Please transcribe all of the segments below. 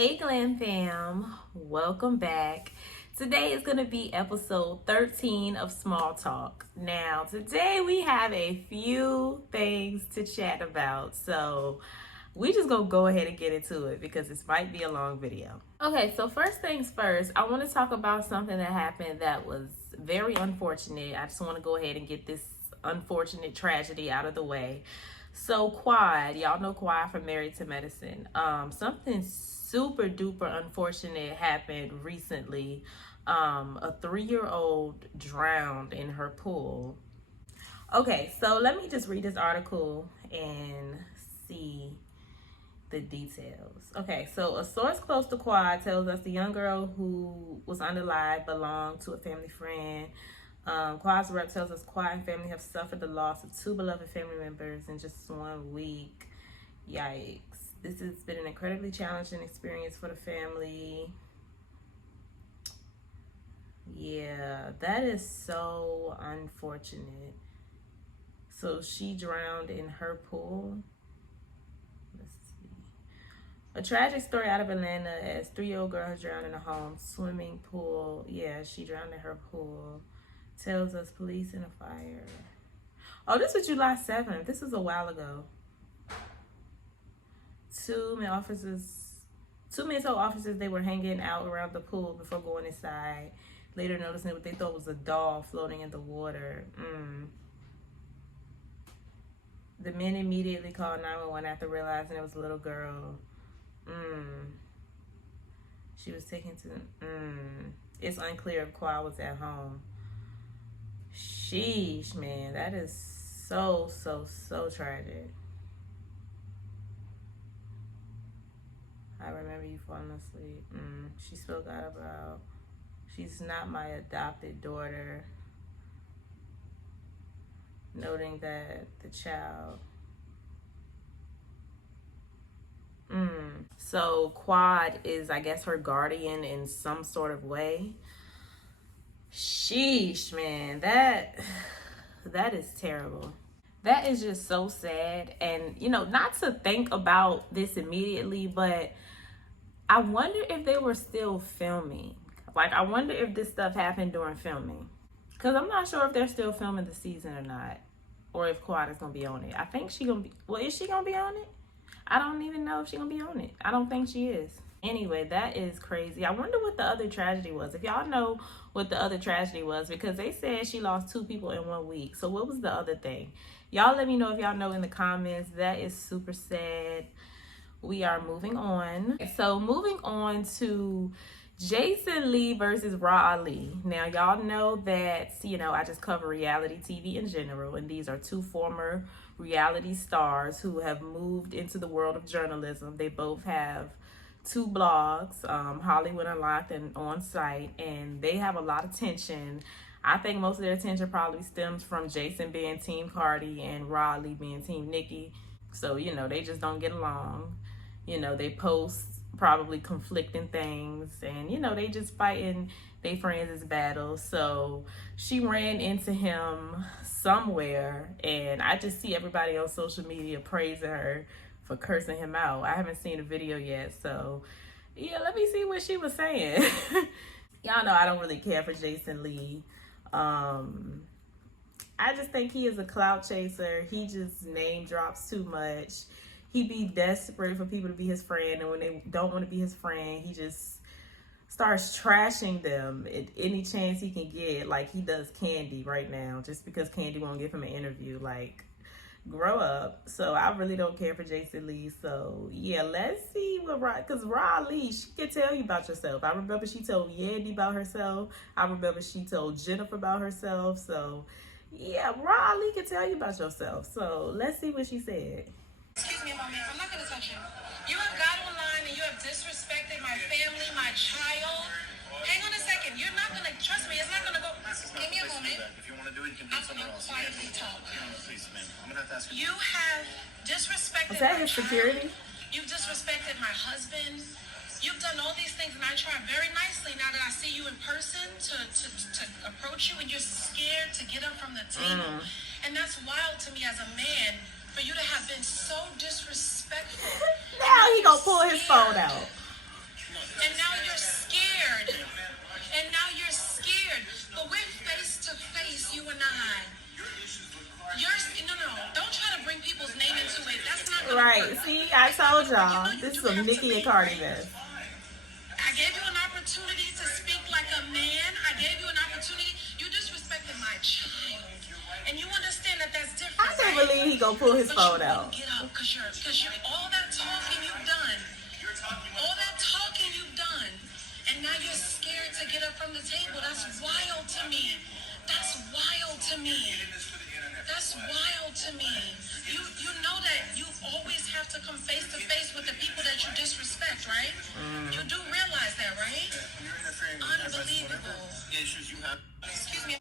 Hey Glam fam, welcome back. Today is going to be episode 13 of Small Talk. Now, today we have a few things to chat about, so we just gonna go ahead and get into it because this might be a long video. Okay, so first things first, I want to talk about something that happened that was very unfortunate. I just want to go ahead and get this unfortunate tragedy out of the way. So Quad, y'all know Quad from Married to Medicine. Something super duper unfortunate happened recently. A 3-year-old drowned in her pool. Okay, so let me just read this article and see the details. Okay, so a source close to Quad tells us the young girl who was unalive belonged to a family friend. Quad's rep tells us Quad and family have suffered the loss of 2 beloved family members in just 1 week. Yikes. This has been an incredibly challenging experience for the family. Yeah, that is so unfortunate. So she drowned in her pool. Let's see. A tragic story out of Atlanta as 3-year-old girl has drowned in a home swimming pool. Yeah, she drowned in her pool. Tells us police in a fire. Oh, this was July 7th. This is a while ago. 2 men told officers they were hanging out around the pool before going inside. Later noticing what they thought was a doll floating in the water. The men immediately called 911 after realizing it was a little girl. She was taken to... It's unclear if Quad was at home. Sheesh, man. That is so tragic. I remember you falling asleep. She spoke out about, she's not my adopted daughter, noting that the child. So Quad is, I guess, her guardian in some sort of way. Sheesh, man, that is terrible. That is just so sad. And, you know, not to think about this immediately, but I wonder if they were still filming. Like, I wonder if this stuff happened during filming. Because I'm not sure if they're still filming the season or not. Or if Quad is going to be on it. I think she's going to be... Well, is she going to be on it? I don't even know if she's going to be on it. I don't think she is. Anyway, that is crazy. I wonder what the other tragedy was. If y'all know what the other tragedy was, because they said she lost 2 people in 1 week. So what was the other thing? Y'all let me know if y'all know in the comments. That is super sad. We are moving on. So moving on to Jason Lee versus Rah Ali. Now, y'all know that, you know, I just cover reality TV in general, and these are 2 former reality stars who have moved into the world of journalism. They both have 2 blogs, Hollywood Unlocked and On Site, and they have a lot of tension. I think most of their tension probably stems from Jason being Team Cardi and Rah Ali being Team Nicki. So, you know, they just don't get along. You know, they post probably conflicting things, and, you know, they just fighting their friends' battles. So she ran into him somewhere, and I just see everybody on social media praising her for cursing him out. I haven't seen a video yet, so yeah, let me see what she was saying. Y'all know I don't really care for Jason Lee. I just think he is a clout chaser. He just name drops too much. He be desperate for people to be his friend, and when they don't want to be his friend, he just starts trashing them at any chance he can get, like he does Candy right now, just because Candy won't give him an interview. Like, grow up. So I really don't care for Jason Lee. So yeah, let's see what because Rah Ali, she can tell you about yourself. I remember she told Yandy about herself. I remember she told Jennifer about herself. So yeah, Rah Ali can tell you about yourself. So let's see what she said. Excuse me a moment. I'm not going to touch him. You have got online and you have disrespected my family, my child. Hang on a second. You're not going to trust me. It's not going to go. Give me a moment. If you want to do it, you can do it somewhere else. Quietly talk. Please, ma'am. I'm going to have to ask you. You have disrespected Is that my his child. security? You've disrespected my husband. You've done all these things, and I try very nicely now that I see you in person to approach you, and you're scared to get up from the table. And that's wild to me as a man. for you to have been so disrespectful. Now he gonna pull his phone out. And now you're scared. And now you're scared. But we're face to face, you and I. No. Don't try to bring people's name into it. That's not gonna Right. work. See, I told y'all. You This is you some have to Nicki and be Cardi brave. mess. I gave you an opportunity to speak like a man. I gave you an opportunity. You disrespected my child. And you understand that that's different. I can't believe he gonna pull his phone out. Get up because you're all that talking you've done. All that talking you've done. And now you're scared to get up from the table. That's wild to me. That's wild to me. That's wild to me. You know that you always have to come face to face with the people that you disrespect, right? You do realize that, right? Unbelievable. Issues you have. Excuse me.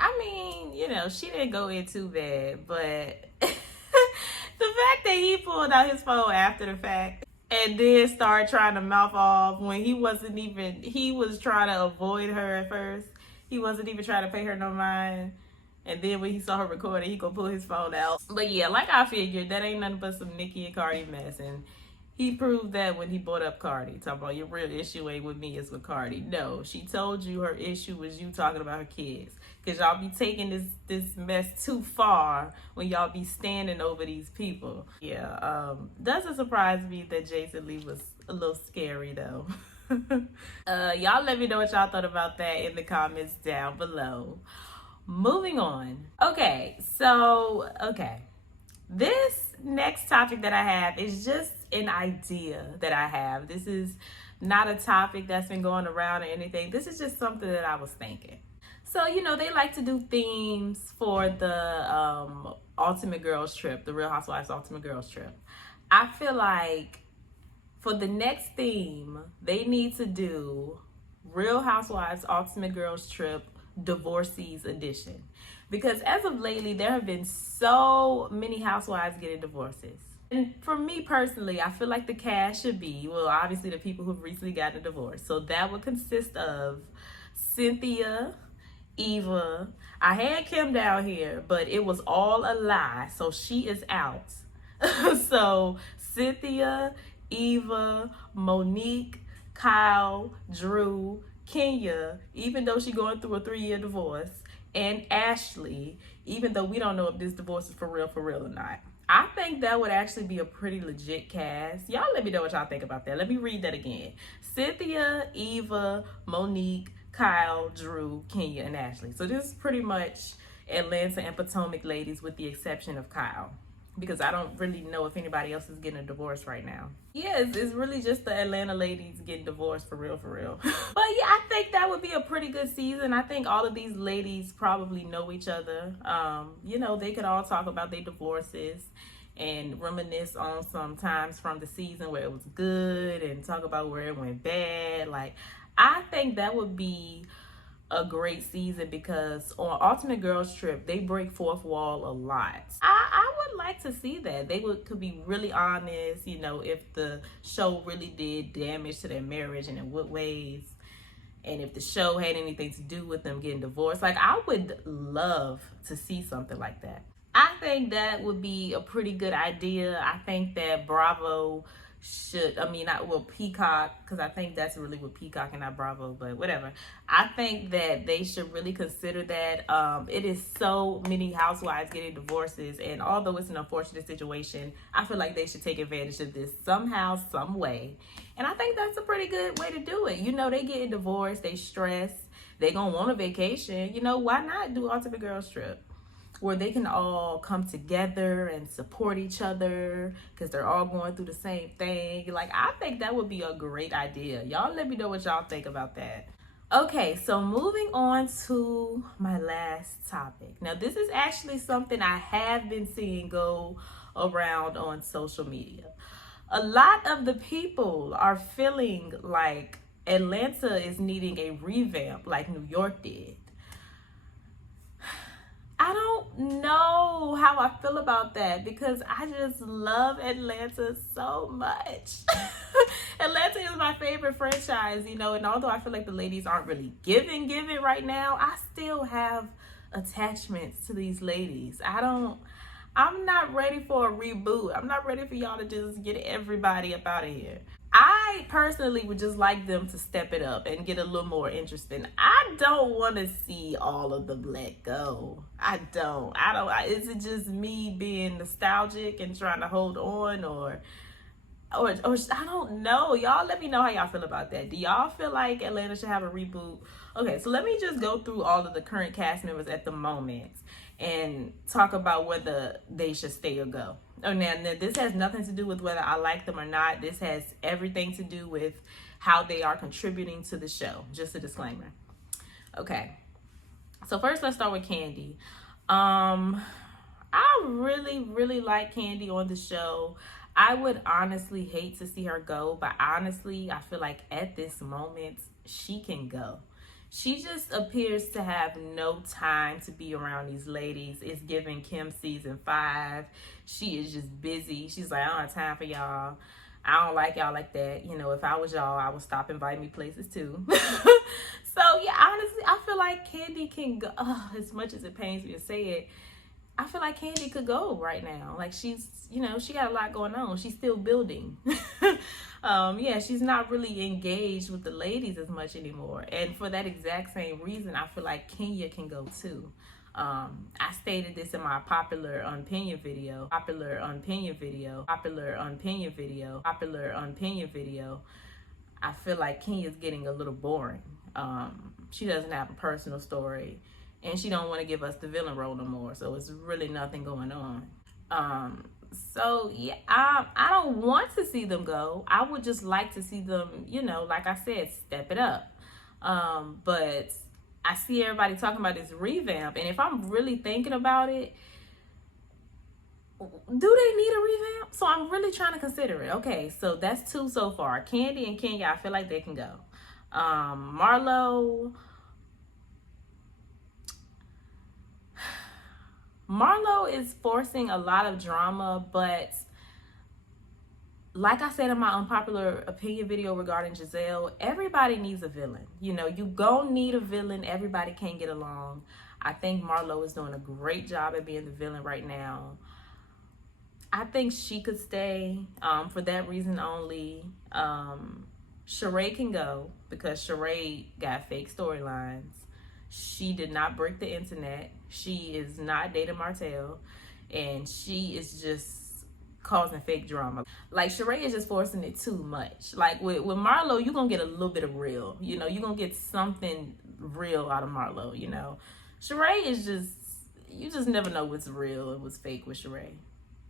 I mean, you know, she didn't go in too bad, but the fact that he pulled out his phone after the fact and then started trying to mouth off when he was trying to avoid her at first. He wasn't even trying to pay her no mind. And then when he saw her recording, he gonna pull his phone out. But yeah, like I figured, that ain't nothing but some Nicki and Cardi mess. And he proved that when he brought up Cardi. Talking about your real issue ain't with me, it's with Cardi. No, she told you her issue was you talking about her kids. Because y'all be taking this mess too far when y'all be standing over these people. Yeah, doesn't surprise me that Jason Lee was a little scary though. Y'all let me know what y'all thought about that in the comments down below. Moving on. Okay. This next topic that I have is just an idea that I have. This is not a topic that's been going around or anything. This is just something that I was thinking. So, you know, they like to do themes for the Ultimate Girls Trip, the Real Housewives Ultimate Girls Trip. I feel like for the next theme, they need to do Real Housewives Ultimate Girls Trip Divorcees Edition. Because as of lately, there have been so many housewives getting divorces. And for me personally, I feel like the cast should be, well, obviously the people who've recently gotten a divorce. So that would consist of Cynthia, Eva. I had Kim down here, but it was all a lie. So she is out. So Cynthia, Eva, Monique, Kyle, Drew, Kenya, even though she's going through a 3-year divorce, and Ashley, even though we don't know if this divorce is for real or not. I think that would actually be a pretty legit cast. Y'all let me know what y'all think about that. Let me read that again. Cynthia, Eva, Monique, Kyle, Drew, Kenya, and Ashley. So this is pretty much Atlanta and Potomac ladies with the exception of Kyle. Because I don't really know if anybody else is getting a divorce right now. Yeah, it's really just the Atlanta ladies getting divorced for real. But yeah, I think that would be a pretty good season. I think all of these ladies probably know each other. You know, they could all talk about their divorces and reminisce on some times from the season where it was good and talk about where it went bad. Like, I think that would be a great season because on Ultimate Girls Trip, they break fourth wall a lot. I would like to see that. They could be really honest, you know, if the show really did damage to their marriage and in what ways. And if the show had anything to do with them getting divorced. Like, I would love to see something like that. I think that would be a pretty good idea. I think that Bravo should, Peacock, because I think that's really with Peacock and not Bravo, but whatever. I think that they should really consider that. It is so many housewives getting divorces, and although it's an unfortunate situation, I feel like they should take advantage of this somehow, some way. And I think that's a pretty good way to do it. You know, they getting divorced, they stress, they gonna want a vacation. You know, why not do Ultimate Girls Trip? Where they can all come together and support each other because they're all going through the same thing. Like, I think that would be a great idea. Y'all let me know what y'all think about that. Okay, so moving on to my last topic. Now, this is actually something I have been seeing go around on social media. A lot of the people are feeling like Atlanta is needing a revamp like New York did. I don't know how I feel about that because I just love Atlanta so much. Atlanta is my favorite franchise, you know, and although I feel like the ladies aren't really giving right now, I still have attachments to these ladies. I'm not ready for a reboot. I'm not ready for y'all to just get everybody up out of here. I personally would just like them to step it up and get a little more interesting. I don't want to see all of them let go. I don't. Is it just me being nostalgic and trying to hold on, or I don't know. Y'all let me know how y'all feel about that. Do y'all feel like Atlanta should have a reboot? Okay, so let me just go through all of the current cast members at the moment and talk about whether they should stay or go. Oh, now this has nothing to do with whether I like them or not. This has everything to do with how they are contributing to the show. Just a disclaimer. Okay, so first let's start with Candy. I really like Candy on the show. I would honestly hate to see her go, but honestly, I feel like at this moment, she can go. She just appears to have no time to be around these ladies. It's giving Kim season 5. She is just busy. She's like, I don't have time for y'all. I don't like y'all like that. You know, if I was y'all, I would stop inviting me places too. So yeah, honestly, I feel like Candy can go. As much as it pains me to say it, I feel like Candy could go right now. Like she's, you know, she got a lot going on. She's still building. Yeah, she's not really engaged with the ladies as much anymore. And for that exact same reason, I feel like Kenya can go too. I stated this in my popular opinion video. I feel like Kenya's getting a little boring. She doesn't have a personal story. And she don't want to give us the villain role no more. So it's really nothing going on. So yeah, I don't want to see them go. I would just like to see them, you know, like I said, step it up. But I see everybody talking about this revamp. And if I'm really thinking about it, do they need a revamp? So I'm really trying to consider it. Okay, so that's 2 so far. Candy and Kenya, I feel like they can go. Marlo is forcing a lot of drama, but like I said in my unpopular opinion video regarding Giselle, everybody needs a villain. You know, you gon' need a villain. Everybody can't get along. I think Marlo is doing a great job at being the villain right now. I think she could stay for that reason only. Sheree can go because Sheree got fake storylines. She did not break the internet. She is not dating Martell. And she is just causing fake drama. Like, Sheree is just forcing it too much. Like, with Marlo, you're going to get a little bit of real. You know, you're going to get something real out of Marlo, you know. Sheree is just, you just never know what's real and what's fake with Sheree.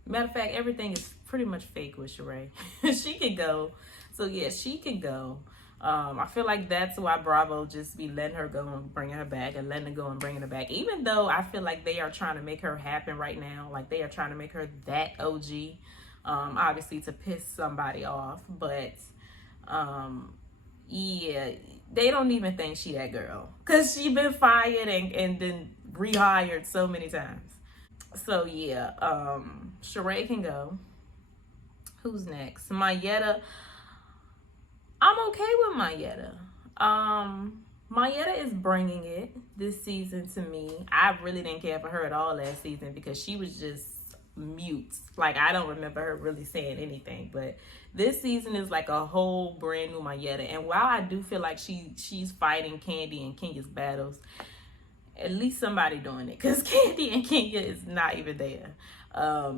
Matter of fact, everything is pretty much fake with Sheree. She can go. So, yeah, she can go. I feel like that's why Bravo just be letting her go and bringing her back and letting her go and bringing her back. Even though I feel like they are trying to make her happen right now. Like they are trying to make her that OG. Obviously to piss somebody off. But yeah, they don't even think she that girl. Because she been fired and then rehired so many times. So yeah, Sheree can go. Who's next? Mayetta. I'm okay with Mayetta. Mayetta is bringing it this season to me. I really didn't care for her at all last season because she was just mute. Like, I don't remember her really saying anything. But this season is like a whole brand new Mayetta. And while I do feel like she's fighting Candy and Kenya's battles, at least somebody doing it because Candy and Kenya is not even there.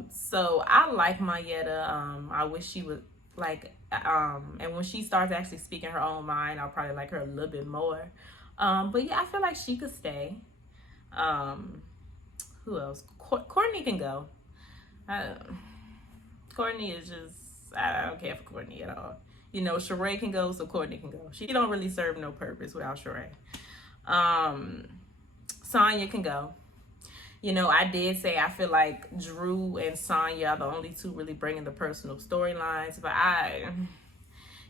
So I like Mayetta. I wish she would like, and when she starts actually speaking her own mind, I'll probably like her a little bit more. But yeah, I feel like she could stay. Who else? Courtney can go. Courtney is just, I don't care for Courtney at all. You know, Sheree can go, so Courtney can go. She don't really serve no purpose without Sheree. Sonya can go. You know, I did say I feel like Drew and Sonya are the only two really bringing the personal storylines, but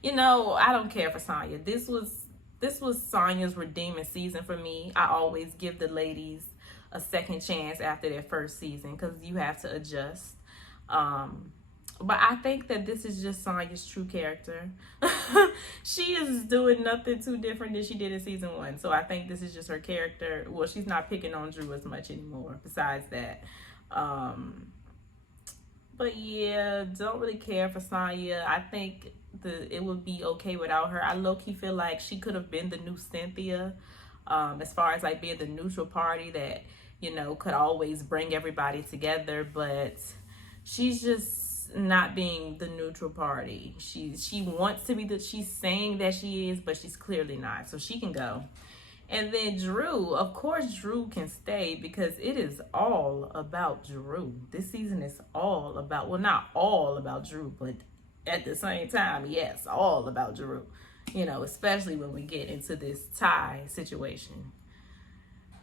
you know, I don't care for Sonya. This was Sonya's redeeming season for me. I always give the ladies a second chance after their first season because you have to adjust. But I think that this is just Sonya's true character. She is doing nothing too different than she did in season 1. So I think this is just her character. Well, she's not picking on Drew as much anymore. Besides that, But yeah, don't really care for Sonya. I think it would be okay without her. I low key feel like she could have been the new Cynthia, as far as like being the neutral party that, could always bring everybody together. But she's just not being the neutral party. She wants to be she's saying that she is, but she's clearly not. So she can go. And then Drew, of course, Drew can stay because it is all about Drew. This season is all about, well, not all about Drew, but at the same time, yes, all about Drew. Especially when we get into this tie situation.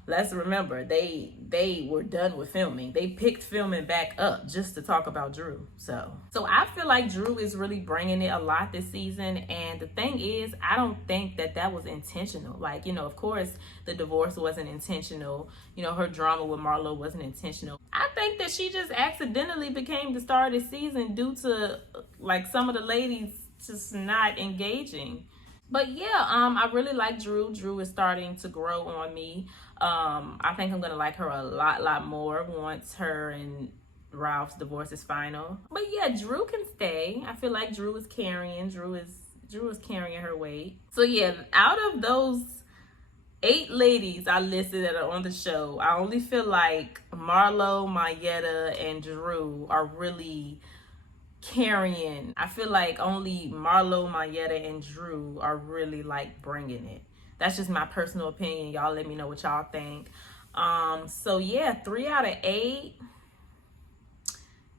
Let's remember, they were done with filming. They picked filming back up just to talk about Drew. So I feel like Drew is really bringing it a lot this season. And the thing is, I don't think that was intentional. Like, of course, the divorce wasn't intentional. Her drama with Marlo wasn't intentional. I think that she just accidentally became the star of the season due to, like, some of the ladies just not engaging. But yeah, I really like Drew. Drew is starting to grow on me. I think I'm gonna like her a lot more once her and Ralph's divorce is final. But yeah, Drew can stay. I feel like Drew is carrying. Drew is carrying her weight. So yeah, out of those 8 ladies I listed that are on the show, I only feel like Marlo, Mayetta, and Drew are really carrying. I feel like only Marlo, Mayetta, and Drew are really like bringing it. That's just my personal opinion. Y'all let me know what y'all think. So yeah, 3 out of 8.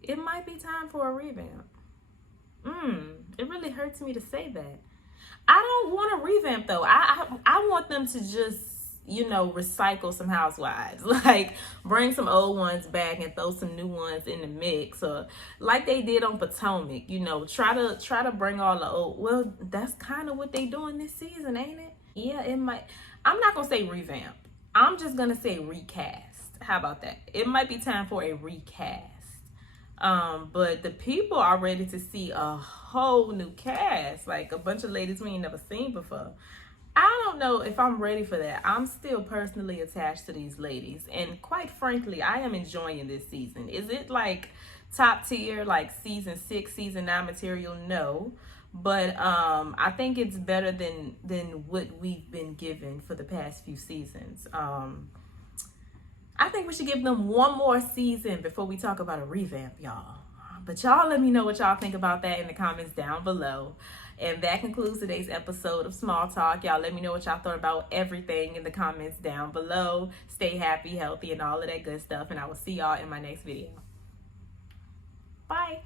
It might be time for a revamp. It really hurts me to say that. I don't want a revamp though. I want them to just, recycle some housewives. Like, bring some old ones back and throw some new ones in the mix, or like they did on Potomac. Try to bring all the old. Well, that's kind of what they doing this season, ain't it? Yeah, it might. I'm not gonna say revamp. I'm just gonna say recast. How about that? It might be time for a recast. But the people are ready to see a whole new cast, like a bunch of ladies we ain't never seen before. I don't know if I'm ready for that. I'm still personally attached to these ladies, and quite frankly, I am enjoying this season. Is it like top tier, like season 6, season 9 material? No, but I think it's better than what we've been given for the past few seasons. I think we should give them one more season before we talk about a revamp, y'all. But y'all let me know what y'all think about that in the comments down below. And that concludes today's episode of Small Talk. Y'all let me know what y'all thought about everything in the comments down below. Stay happy, healthy, and all of that good stuff. And I will see y'all in my next video. Bye.